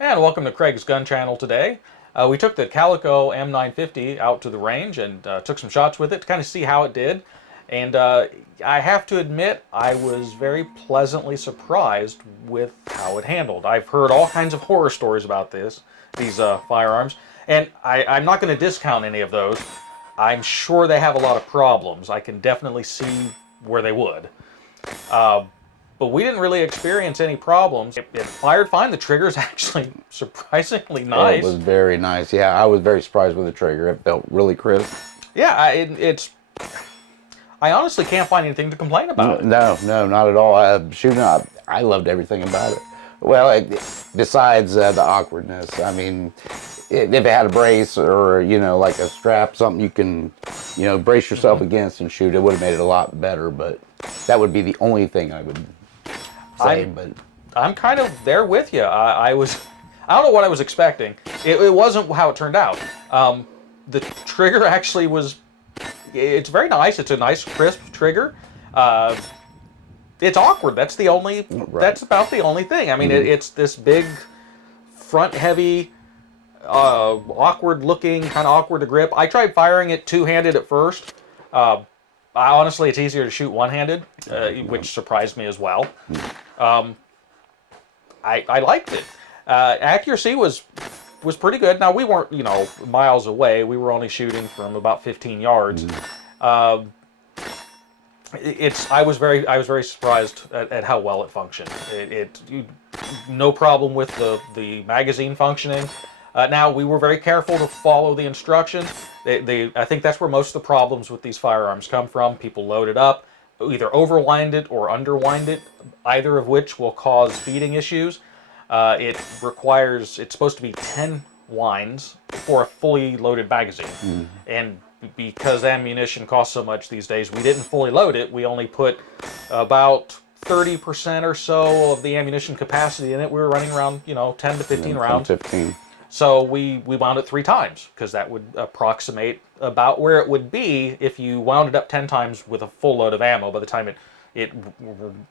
And welcome to Craig's Gun Channel today. We took the Calico M950 out to the range and took some shots with it to kind of see how it did. And I have to admit, I was very pleasantly surprised with how it handled. I've heard all kinds of horror stories about these firearms, and I'm not going to discount any of those. I'm sure they have a lot of problems. I can definitely see where they would. But we didn't really experience any problems. It fired fine. The trigger's actually surprisingly nice. It was very nice. Yeah, I was very surprised with the trigger. It felt really crisp. Yeah, I honestly can't find anything to complain about. No, not at all. Shooting, I loved everything about it. Well, besides the awkwardness. I mean, if it had a brace or, like a strap, something you can, brace yourself against and shoot, it would have made it a lot better. But that would be the only thing I would say. I'm kind of there with you. I don't know what I was expecting. It wasn't how it turned out. The trigger actually it's very nice. It's a nice crisp trigger. It's awkward. That's about the only thing. I mean, it's this big front heavy, awkward looking, kind of awkward to grip. I tried firing it two-handed at first. Honestly, it's easier to shoot one-handed, which surprised me as well. I liked it. Accuracy was pretty good. Now, we weren't, miles away. We were only shooting from about 15 yards. I was very surprised at how well it functioned. No problem with the magazine functioning. Now, we were very careful to follow the instructions. I think that's where most of the problems with these firearms come from. People load it up, either overwind it or underwind it, either of which will cause feeding issues. It's supposed to be 10 winds for a fully loaded magazine. And because ammunition costs so much these days, we didn't fully load it. We only put about 30% or so of the ammunition capacity in it. We were running around, 10 to 15 rounds. 15. So we wound it 3 times, because that would approximate about where it would be if you wound it up 10 times with a full load of ammo. By the time it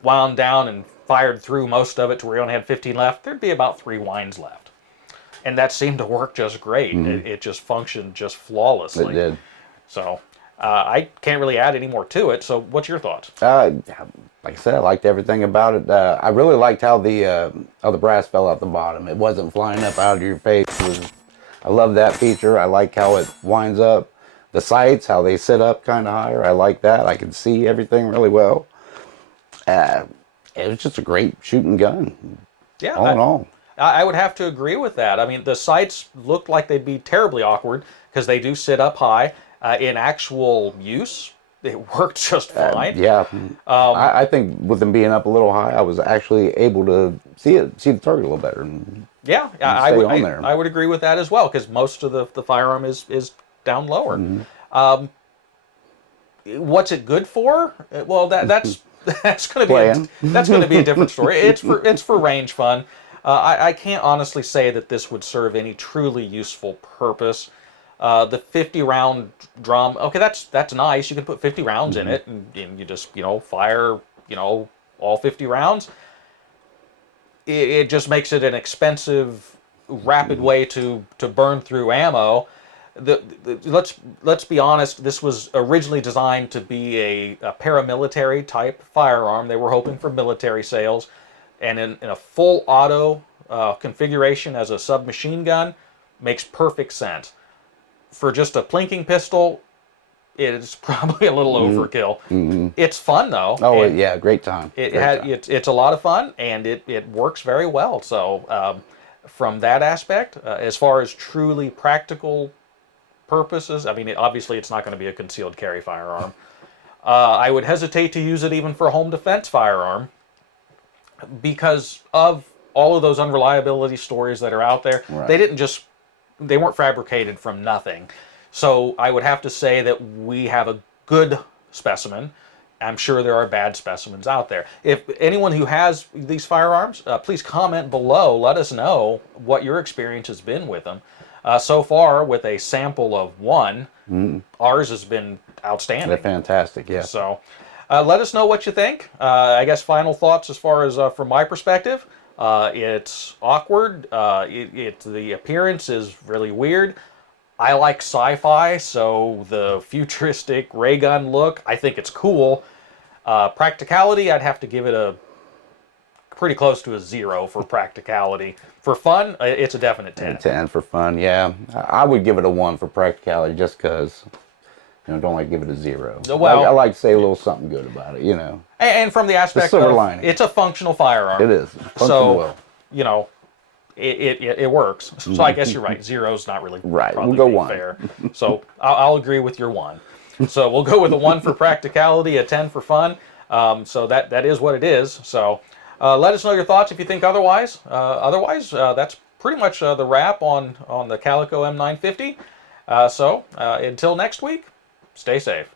wound down and fired through most of it to where you only had 15 left, there'd be about 3 winds left. And that seemed to work just great. It just functioned just flawlessly. It did. So I can't really add any more to it. So what's your thoughts? Like I said, I liked everything about it. I really liked how the brass fell out the bottom. It wasn't flying up out of your face. I love that feature. I like how it winds up. The sights, how they sit up kind of higher. I like that. I can see everything really well. It was just a great shooting gun. Yeah. All in all. I would have to agree with that. I mean, the sights looked like they'd be terribly awkward because they do sit up high. In actual use, it worked just fine. Yeah. I think with them being up a little high, I was actually able to see the target a little better. Yeah, I would agree with that as well, because most of the firearm is down lower. What's it good for? Well, that's going to be a different story. It's for range fun. I can't honestly say that this would serve any truly useful purpose. The 50-round drum, okay, that's nice. You can put 50 rounds in it, and you just fire all 50 rounds. It just makes it an expensive, rapid way to burn through ammo. Let's be honest. This was originally designed to be a paramilitary type firearm. They were hoping for military sales, and in a full auto configuration as a submachine gun makes perfect sense. For just a plinking pistol, it's probably a little overkill. It's fun though. Oh yeah, great time. It's a lot of fun, and it works very well. So from that aspect, as far as truly practical purposes, I mean, obviously it's not going to be a concealed carry firearm. I would hesitate to use it even for a home defense firearm because of all of those unreliability stories that are out there. Right. They weren't fabricated from nothing. So I would have to say that we have a good specimen. I'm sure there are bad specimens out there. If anyone who has these firearms, please comment below. Let us know what your experience has been with them. So far, with a sample of 1, ours has been outstanding. They're fantastic, yeah. So let us know what you think. I guess final thoughts as far as from my perspective. It's awkward. The appearance is really weird. I like sci-fi, so the futuristic ray gun look, I think it's cool. Practicality, I'd have to give it a pretty close to a 0 for practicality. For fun, it's a definite 10. 10 for fun, yeah. I would give it a 1 for practicality just because, don't like to give it a 0. Well, I like to say a little something good about it, And from the aspect silver of, lining. it's a functional firearm. It is. Functional So, well. it works. So I guess you're right. 0's not really Right. probably We'll go being 1. fair. So I'll agree with your 1. So we'll go with a 1 for practicality, a 10 for fun. So that is what it is. So let us know your thoughts if you think otherwise. That's pretty much the wrap on the Calico M950. So until next week, stay safe.